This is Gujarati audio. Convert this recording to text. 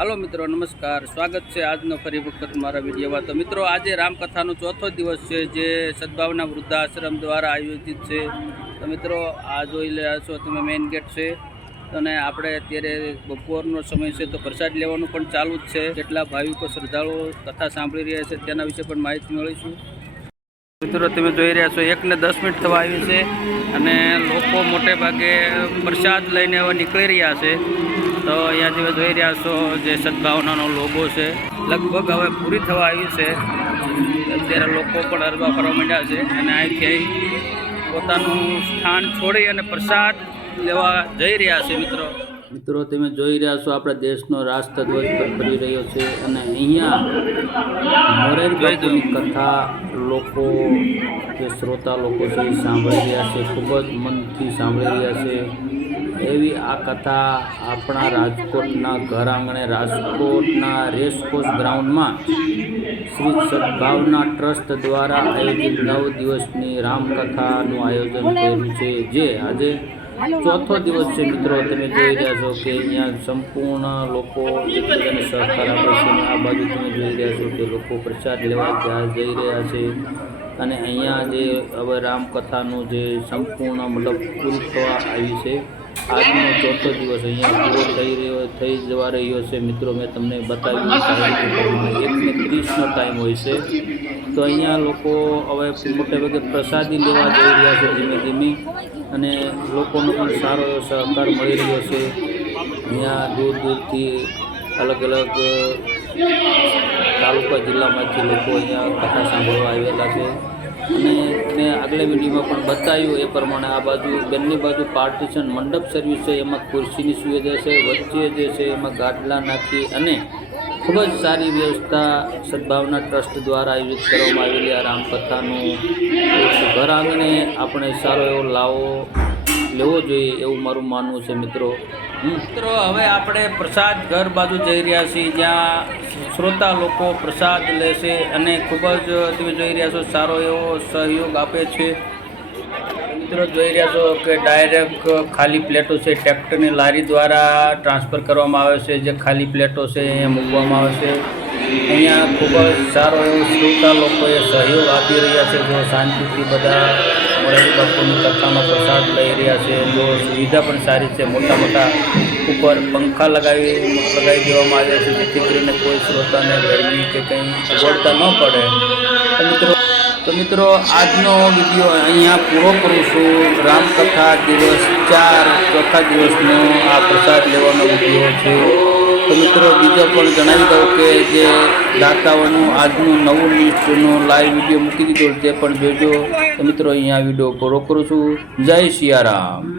હાલો મિત્રો, નમસ્કાર. સ્વાગત છે આજનો ફરી વખત મારા વિડીયોમાં. તો મિત્રો, આજે રામકથાનો ચોથો દિવસ છે જે સદભાવના વૃદ્ધાશ્રમ દ્વારા આયોજિત છે. તો મિત્રો, આ જોઈ રહ્યા છો તમે મેઇન ગેટ છે. અને આપણે અત્યારે બપોરનો સમય છે તો પ્રસાદ લેવાનું પણ ચાલુ જ છે. કેટલા ભાવિકો શ્રદ્ધાળુઓ કથા સાંભળી રહ્યા છે તેના વિશે પણ માહિતી મેળવીશું મિત્રો, તમે જોઈ રહ્યા છો, એકને દસ મિનિટ થવા આવી છે અને લોકો મોટે ભાગે પ્રસાદ લઈને હવે નીકળી રહ્યા છે. તો અહીંયા તમે જોઈ રહ્યા છો, જે સદભાવનાનો લોગો છે, લગભગ હવે પૂરી થવા આવી છે. અત્યારે લોકો પણ અરબા ફરવા માંડ્યા છે અને અહીંથી પોતાનું સ્થાન છોડી અને પ્રસાદ લેવા જઈ રહ્યા છે મિત્રો. મિત્રો તમે જોઈ રહ્યા છો આપણા દેશનો રાષ્ટ્રધ્વજ પર ફરી રહ્યો છે અને અહીંયા બાપુની કથા લોકો જે શ્રોતા લોકો છે એ સાંભળી રહ્યા છે ખૂબ જ મનથી સાંભળી રહ્યા છે. એવી આ કથા આપણા રાજકોટના ઘર આંગણે રાજકોટના રેસકોર્સ ગ્રાઉન્ડમાં શ્રી સદભાવના ટ્રસ્ટ દ્વારા આયોજિત નવ દિવસની રામકથાનું આયોજન થયેલું છે. જે આજે ચોથો દિવસ છે મિત્રો, તમે જોઈ રહ્યા છો કે અહીંયા સંપૂર્ણ લોકો એકબીજાને સહકાર આપે છે આ બાજુ તમે જોઈ રહ્યા છો કે લોકો પ્રસાદ લેવા ત્યાં જઈ રહ્યા છે. અને અહીંયા જે હવે રામકથાનું જે સંપૂર્ણ મતલબ પૂરું થવા આવી છે આજનો ચોથો દિવસ અહીંયા પૂરો થઈ રહ્યો, થઈ જવા રહ્યો છે. મિત્રો, મેં તમને બતાવ્યું એકને ત્રીસનો ટાઈમ હોય છે. તો અહીંયા લોકો હવે મોટે ભાગે પ્રસાદી લેવા જઈ રહ્યા છે ધીમે ધીમે. અને લોકોનો પણ સારો એવો સહકાર મળી રહ્યો છે. અહીંયા દૂર દૂરથી અલગ અલગ તાલુકા જિલ્લામાંથી લોકો અહીંયા કથા સાંભળવા આવેલા છે. અને મેં આગલા વિડીયોમાં પણ બતાવ્યું એ પ્રમાણે આ બાજુ, બંને બાજુ પાર્ટીશન મંડપ સર્વિસ છે, એમાં ખુરશીની સુવિધા છે, વચ્ચે જે છે એમાં ગાડલા નાખી અને ખૂબ જ સારી વ્યવસ્થા સદભાવના ટ્રસ્ટ દ્વારા આયોજિત કરવામાં આવેલી આ રામકથાનું ઘર આંગણે આપણે સારો એવો લાવો લેવો જોઈએ એવું મારું માનવું છે મિત્રો. મિત્રો, હવે આપણે પ્રસાદ ઘર બાજુ જઈ રહ્યા છીએ, જ્યાં શ્રોતા લોકો પ્રસાદ લેશે અને ખૂબ જ તમે જોઈ રહ્યા છો, સારો એવો સહયોગ આપે છે. મિત્રો, જોઈ રહ્યા છો કે ડાયરેક્ટ ખાલી પ્લેટો છે ટ્રેક્ટરની લારી દ્વારા ટ્રાન્સફર કરવામાં આવે છે, જે ખાલી પ્લેટો છે અહીંયા મૂકવામાં આવે છે. અહીંયા ખૂબ જ સારો એવો શ્રોતા લોકોએ સહયોગ આપી રહ્યા છે, જો શાંતિથી બધા મોરારી બાપુની કથાનો પ્રસાદ લઈ રહ્યા છે. જો સુવિધા પણ સારી છે. મોટા મોટા ઉપર પંખા લગાવી લગાવી દેવામાં આવ્યા છે. જેથી કરીને કોઈ શ્રોતાને ગરમી કે કંઈ અગવડતા ન પડે. તો મિત્રો તો મિત્રો, આજનો વીડિયો અહીંયા પૂરો કરું છું. રામકથા દિવસ ચાર ચોથા દિવસનો આ પ્રસાદ લેવાનો વીડિયો છે. તો મિત્રો, બીજો પણ જણાવી દઉં કે જે દાતાઓનું આજનું નવું લિસ્ટનું લાઈવ વીડિયો મૂકી દીધો તે પણ જોજો. તો મિત્રો, અહીંયા વીડિયો પૂરો કરું છું. જય સિયારામ